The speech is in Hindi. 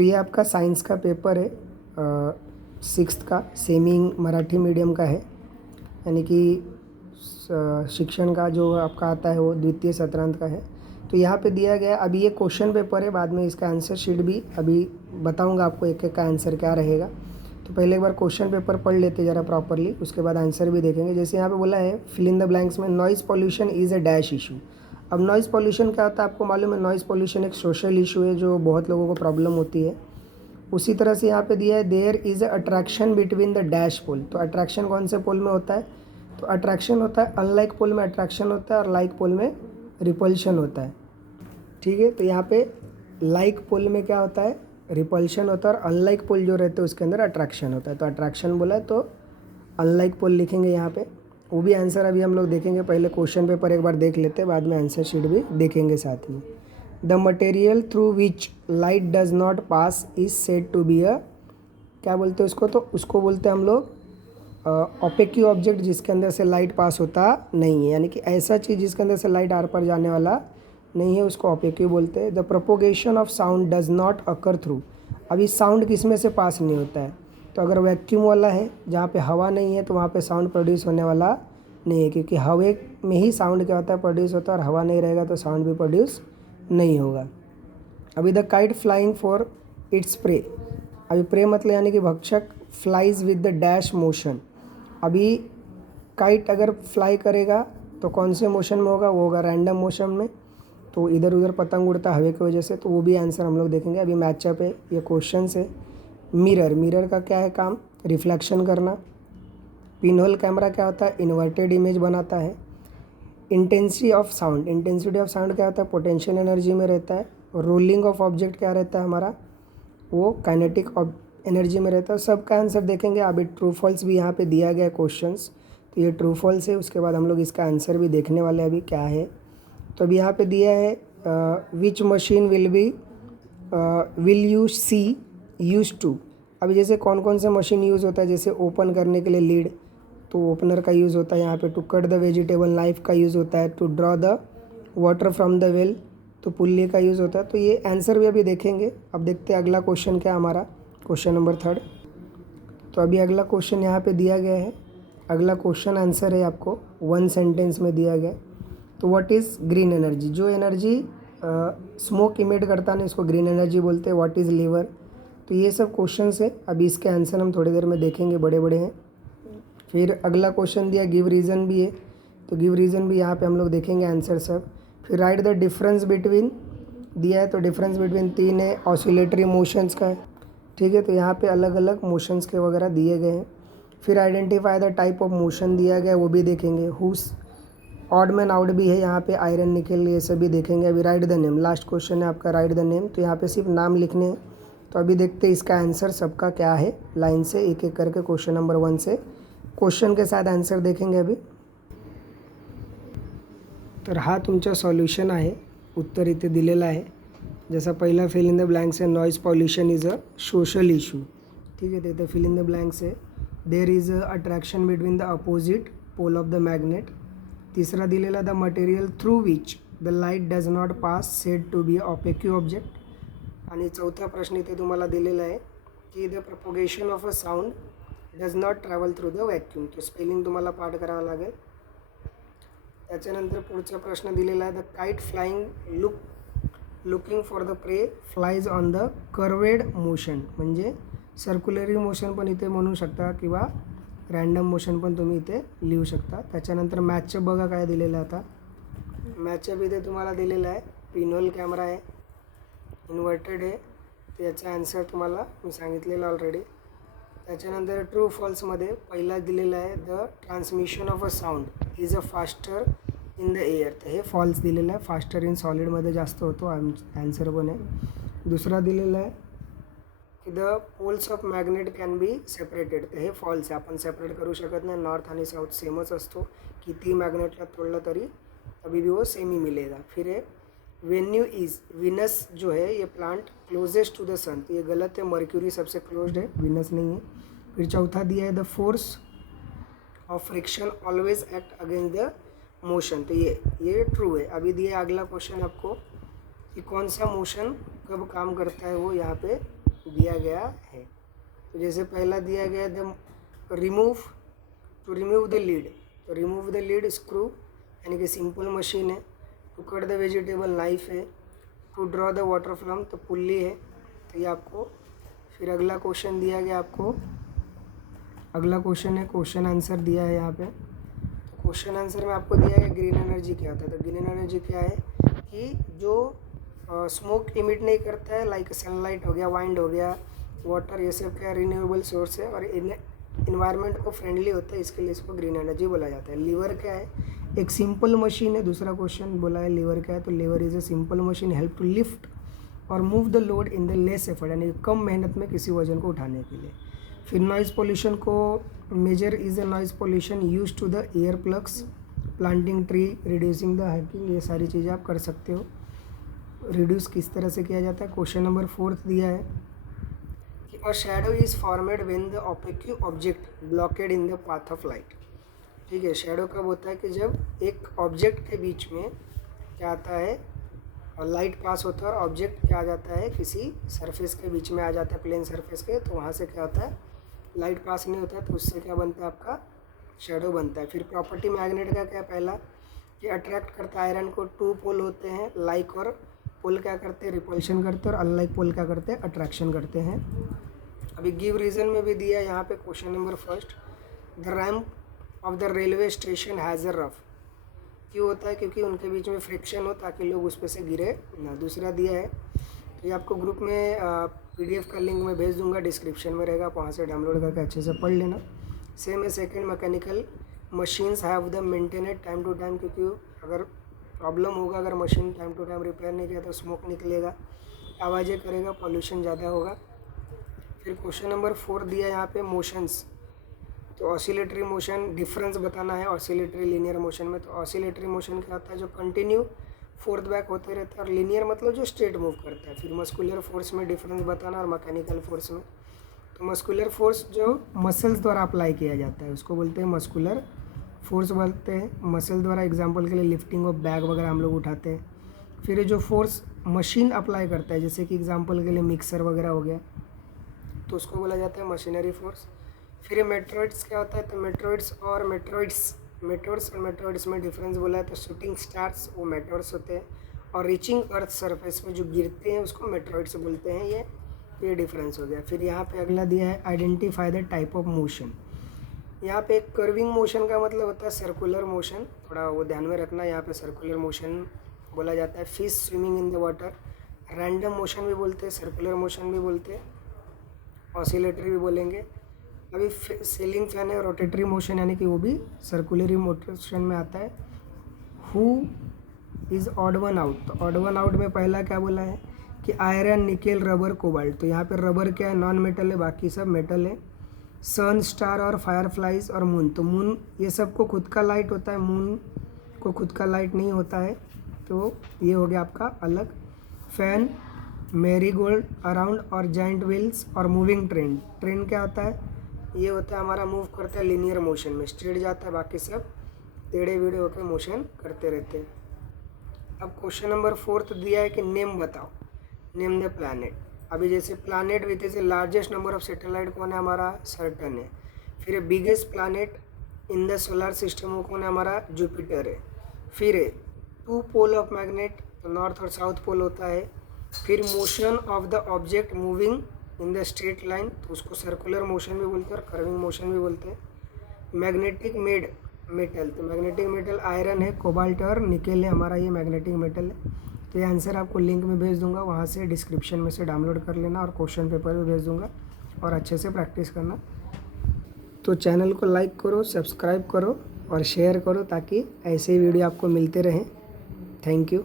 तो ये आपका साइंस का पेपर है, 6th का, सेमी मराठी मीडियम का है, यानी कि शिक्षण का जो आपका आता है वो द्वितीय सत्रांत का है। तो यहाँ पे दिया गया है, अभी ये क्वेश्चन पेपर है, बाद में इसका आंसर शीट भी अभी बताऊँगा आपको एक एक का आंसर क्या रहेगा। तो पहले एक बार क्वेश्चन पेपर पढ़ लेते ज़रा प्रॉपरली, उसके बाद आंसर भी देखेंगे। जैसे यहाँ पे बोला है फिल इन द ब्लैंक्स में noise pollution is a dash issue. अब नॉइज़ पॉल्यूशन क्या होता है आपको मालूम है, नॉइज़ पॉल्यूशन एक सोशल इशू है जो बहुत लोगों को प्रॉब्लम होती है। उसी तरह से यहाँ पे दिया है there is a attraction between the dash pole. तो अट्रैक्शन कौन से पोल में होता है, तो अट्रैक्शन होता है अनलाइक पोल में अट्रैक्शन होता है और लाइक पोल में रिपल्शन होता है। ठीक है, तो यहाँ पे लाइक पोल में क्या होता है, रिपल्शन होता है, और अनलाइक पोल जो रहते हैं उसके अंदर अट्रैक्शन होता है। तो अट्रैक्शन बोला है तो अनलाइक पोल लिखेंगे यहाँ पे। वो भी आंसर अभी हम लोग देखेंगे, पहले क्वेश्चन पेपर एक बार देख लेते हैं, बाद में आंसर शीट भी देखेंगे साथ में। The material through which light does not pass is said to be a, क्या बोलते हैं उसको, तो उसको बोलते हैं हम लोग ओपेक्यू ऑब्जेक्ट, जिसके अंदर से लाइट पास होता नहीं है, यानी कि ऐसा चीज़ जिसके अंदर से लाइट आर पार जाने वाला नहीं है उसको ओपेक्यू बोलते हैं। The propagation of sound does not occur through, अभी साउंड किस में से पास नहीं होता है, तो अगर वैक्यूम वाला है जहाँ पे हवा नहीं है तो वहाँ पे साउंड प्रोड्यूस होने वाला नहीं है, क्योंकि हवा में ही साउंड क्या होता है प्रोड्यूस होता है, और हवा नहीं रहेगा तो साउंड भी प्रोड्यूस नहीं होगा। अभी the kite flying for its prey, अभी प्रे मतलब यानी कि भक्षक, flies with the dash motion. अभी काइट अगर फ्लाई करेगा तो कौन से मोशन में होगा, वो होगा रैंडम मोशन में, तो इधर उधर पतंग उड़ता हवा की वजह से, तो वो भी आंसर हम लोग देखेंगे। अभी मैचअप है, ये क्वेश्चन है। मिरर, मिरर का क्या है काम, रिफ्लेक्शन करना। पिनहोल कैमरा क्या होता है, इन्वर्टेड इमेज बनाता है। Intensity of sound, intensity of sound क्या होता है, पोटेंशियल एनर्जी में रहता है। रोलिंग ऑफ ऑब्जेक्ट क्या रहता है हमारा, वो काइनेटिक एनर्जी में रहता है। सबका आंसर देखेंगे। अभी ट्रू फॉल्स भी यहाँ पे दिया गया है क्वेश्चंस, तो ये ट्रू फॉल्स है, उसके बाद हम लोग इसका आंसर भी देखने वाले हैं अभी क्या है। तो अभी यहाँ पे दिया है which machine will you see use to. अभी जैसे कौन कौन से मशीन यूज़ होता है, जैसे ओपन करने के लिए लीड, तो ओपनर का यूज़ होता है यहाँ पे। To cut the vegetable, knife का यूज़ होता है। To draw the water from the well, तो पुल्ली का यूज़ होता है। तो ये आंसर भी अभी देखेंगे। अब देखते हैं अगला क्वेश्चन क्या हमारा, क्वेश्चन नंबर 3। तो अभी अगला क्वेश्चन यहाँ पे दिया गया है। अगला क्वेश्चन आंसर है आपको 1 सेंटेंस में दिया गया। तो व्हाट इज़ ग्रीन एनर्जी, जो एनर्जी स्मोक इमिट करता है इसको ग्रीन एनर्जी बोलते हैं। व्हाट इज़ लीवर, तो ये सब क्वेश्चंस है। अभी इसके आंसर हम थोड़ी देर में देखेंगे, बड़े बड़े हैं। फिर अगला क्वेश्चन दिया गिव रीज़न भी है, तो गिव रीज़न भी यहाँ पे हम लोग देखेंगे आंसर सब। फिर राइट द डिफरेंस बिटवीन दिया है, तो डिफरेंस बिटवीन 3 है, ऑसिलेटरी मोशंस का है। ठीक है, तो यहाँ पे अलग अलग मोशंस के वगैरह दिए गए हैं। फिर identify the type of motion दिया गया है, वो भी देखेंगे। हुस ऑड मैन आउट भी है यहाँ पे, आयरन निकल, ये सब भी देखेंगे। अभी right the name, last question है आपका राइट द नेम, तो यहाँ पे सिर्फ नाम लिखने हैं। तो अभी देखते हैं इसका आंसर सबका क्या है, लाइन से एक एक करके क्वेश्चन नंबर 1 से क्वेश्चन के साथ आंसर देखेंगे अभी। तर हा तुमचा सॉल्युशन आहे, उत्तर इथे दिलेलं आहे। जसा पहिला फिल इन द ब्लँक्स आहे, noise pollution is a social issue. ठीक आहे, तिथे फिल इन द ब्लँक्स आहे, there is a attraction between the opposite pole of the magnet. तीसरा दिलेला the material through which the light does not pass said to be opaque object. आणि चौथा प्रश्न इथे तुम्हाला दिलेला आहे की the propagation of a sound does not travel through the vacuum, तो स्पेलिंग तुम्हाला पाठ करावा लागेल। त्याच्यानंतर पुढचा प्रश्न दिलेला आहे the kite flying looking for the prey flies on the curved motion, म्हणजे सर्क्युलरी मोशन पण इथे म्हणू शकता किंवा रँडम मोशन पण तुम्ही इथे लिहू शकता। त्याच्यानंतर मॅचअप बघा काय दिलेलं आहे आता। मॅचअप इथे तुम्हाला दिलेला आहे, पिनहोल कॅमेरा आहे, इन्व्हर्टेड आहे, त्याचा आन्सर तुम्हाला मी सांगितलेला ऑलरेडी। त्याच्यानंतर ट्रू फॉल्समध्ये पहिला दिलेला आहे the transmission of a sound is a faster in the air, तर हे फॉल्स दिलेलं आहे, फास्टर इन सॉलिडमध्ये जास्त होतो, आन्सर पण आहे। दुसरा दिलेला आहे की the poles of magnet can be separated, तर हे फॉल्स आहे, आपण सेपरेट करू शकत नाही, नॉर्थ आणि साऊथ सेमच असतो, किती मॅग्नेटला तोडलं तरी अभी भी वो सेम ही मिलेगा। फिर है वेन्यू इज विनस, जो है ये प्लांट क्लोजेस्ट टू द सन, तो ये गलत है, मर्क्यूरी सबसे क्लोज्ड है, विनस नहीं है। फिर चौथा दिया है the force of friction always act against the motion, तो ये ट्रू है। अभी दिया अगला क्वेश्चन आपको कि कौन सा मोशन कब काम करता है, वो यहाँ पे दिया गया है। तो जैसे पहला दिया गया the remove, to remove the lead, तो रिमूव द लीड स्क्रू यानी कि सिंपल मशीन है। To cut the vegetable knife है। To draw the water from तो पुल्ली है। तो ये आपको फिर अगला क्वेश्चन दिया गया आपको, अगला क्वेश्चन है, क्वेश्चन आंसर दिया है यहाँ पे। तो क्वेश्चन आंसर में आपको दिया है ग्रीन एनर्जी क्या होता है। तो ग्रीन एनर्जी क्या है कि जो स्मोक इमिट नहीं करता है, लाइक सनलाइट हो गया, वाइंड हो गया, वाटर, ये सब क्या रिन्यूएबल सोर्स है और इन्वायरमेंट को फ्रेंडली होता है, इसके लिए इसको ग्रीन एनर्जी बोला जाता है। लीवर क्या है, एक सिंपल मशीन है। दूसरा क्वेश्चन बोला है लीवर क्या है, तो lever is a simple machine help to lift और move the load in the less effort, यानी कम मेहनत में किसी वजन को उठाने के लिए। फिर नॉइज़ पोल्यूशन को measure is a noise pollution use to the ear plugs, planting tree, reducing the hiking, ये सारी चीज़ें आप कर सकते हो। रिड्यूस किस तरह से किया जाता है। क्वेश्चन नंबर 4 दिया है कि a shadow is formed when the opaque object blockade in the path of light. ठीक है, शैडो कब होता है कि जब एक ऑब्जेक्ट के बीच में क्या आता है, और लाइट पास होता है और ऑब्जेक्ट क्या आ जाता है, किसी सरफेस के बीच में आ जाता है, प्लेन सरफेस के, तो वहाँ से क्या होता है, लाइट पास नहीं होता है, तो उससे क्या बनता है, आपका शैडो बनता है। फिर प्रॉपर्टी मैग्नेट का क्या, पहला कि अट्रैक्ट करता है आयरन को, 2 पोल होते हैं, लाइक और पोल क्या करते हैं, रिपल्शन करते हैं, और अनलाइक पोल क्या करते हैं, अट्रैक्शन करते हैं। अभी गिव रीज़न में भी दिया है यहाँ पे question number 1, the ramp of the railway station has a rough, क्यों होता है, क्योंकि उनके बीच में फ्रिक्शन हो ताकि लोग उस पर से गिरे ना। दूसरा दिया है, तो ये आपको ग्रुप में PDF का लिंक मैं भेज दूंगा, डिस्क्रिप्शन में रहेगा, आप वहाँ से डाउनलोड करके अच्छे से पढ़ लेना। सेम है second, mechanical machines have the maintained time to time, क्योंकि अगर प्रॉब्लम होगा, अगर machine time to time repair नहीं किया तो स्मोक निकलेगा, आवाज़ें करेगा, पॉल्यूशन ज़्यादा होगा। फिर क्वेश्चन नंबर 4 दिया यहाँ पे मोशंस, तो ऑसिलेटरी मोशन डिफरेंस बताना है ऑसिलेटरी लीनियर मोशन में। तो ऑसिलेटरी मोशन क्या होता है, जो कंटिन्यू फोर्थ बैक होते रहते हैं, और लीनियर मतलब जो स्ट्रेट मूव करता है। फिर मस्कुलर फोर्स में डिफरेंस बताना और मैकेनिकल फोर्स में। तो मस्कुलर फोर्स जो मसल्स द्वारा अप्लाई किया जाता है उसको बोलते हैं मस्कुलर फोर्स बोलते हैं, मसल द्वारा, एग्जांपल के लिए लिफ्टिंग ऑफ बैग वगैरह हम लोग उठाते हैं। फिर ये जो फोर्स मशीन अप्लाई करता है, जैसे कि एग्जांपल के लिए मिक्सर वगैरह हो गया, तो उसको बोला जाता है मशीनरी फोर्स। फिर मेट्रॉइड्स क्या होता है, तो मेट्रॉइड्स और मेट्रॉइड्स में डिफरेंस बोला है। तो शूटिंग स्टार्स वो मेट्रॉइड्स होते हैं, और रीचिंग अर्थ सरफेस में जो गिरते हैं उसको मेट्रॉइड्स बोलते हैं। ये डिफरेंस हो गया। फिर यहाँ पे अगला दिया है identify the type of motion. यहाँ पे कर्विंग मोशन का मतलब होता है सर्कुलर मोशन, थोड़ा वो ध्यान में रखना, यहाँ पे सर्कुलर मोशन बोला जाता है। Fish swimming in the water, random motion भी बोलते हैं, सर्कुलर मोशन भी बोलते हैं, ऑसिलेटरी भी बोलेंगे। अभी सेलिंग फैन है, रोटेटरी मोशन यानी कि वो भी सर्कुलरी मोशन में आता है। Who is odd one out, तो ऑड वन आउट में पहला क्या बोला है कि आयरन, निकेल, रबर, कोबाल्ट। तो यहाँ पे रबर क्या है, नॉन मेटल है, बाकी सब मेटल है। सन, स्टार और फायरफ्लाइज और मून, तो मून ये सबको खुद का लाइट होता है, मून को खुद का लाइट नहीं होता है, तो ये हो गया आपका अलग। फैन, मैरीगोल्ड, अराउंड और जाइंट व्हील्स और मूविंग ट्रेन। ट्रेन क्या होता है, ये होता है हमारा मूव करता है लीनियर मोशन में, स्ट्रेट जाता है, बाकी सब टेढ़े वीढ़े होकर मोशन करते रहते हैं। अब क्वेश्चन नंबर 4 दिया है कि नेम बताओ, नेम द प्लैनेट। अभी जैसे planet with is largest number of satellite कौन है, हमारा सर्टन है। फिर biggest planet in the solar system वो कौन है, हमारा जुपिटर है। फिर 2 पोल ऑफ मैग्नेट, तो नॉर्थ और साउथ पोल होता है। फिर motion of the object moving in the straight line, तो उसको सर्कुलर मोशन भी बोलते हैं और कर्विंग मोशन भी बोलते हैं। मैग्नेटिक मेटल, तो मैग्नेटिक मेटल आयरन है, कोबाल्ट और निकेल है, हमारा ये मैग्नेटिक मेटल है। तो ये आंसर आपको लिंक में भेज दूंगा, वहाँ से डिस्क्रिप्शन में से डाउनलोड कर लेना, और क्वेश्चन पेपर भी भेज दूंगा, और अच्छे से प्रैक्टिस करना। तो चैनल को लाइक करो, सब्सक्राइब करो और शेयर करो, ताकि ऐसे ही वीडियो आपको मिलते रहें। Thank you.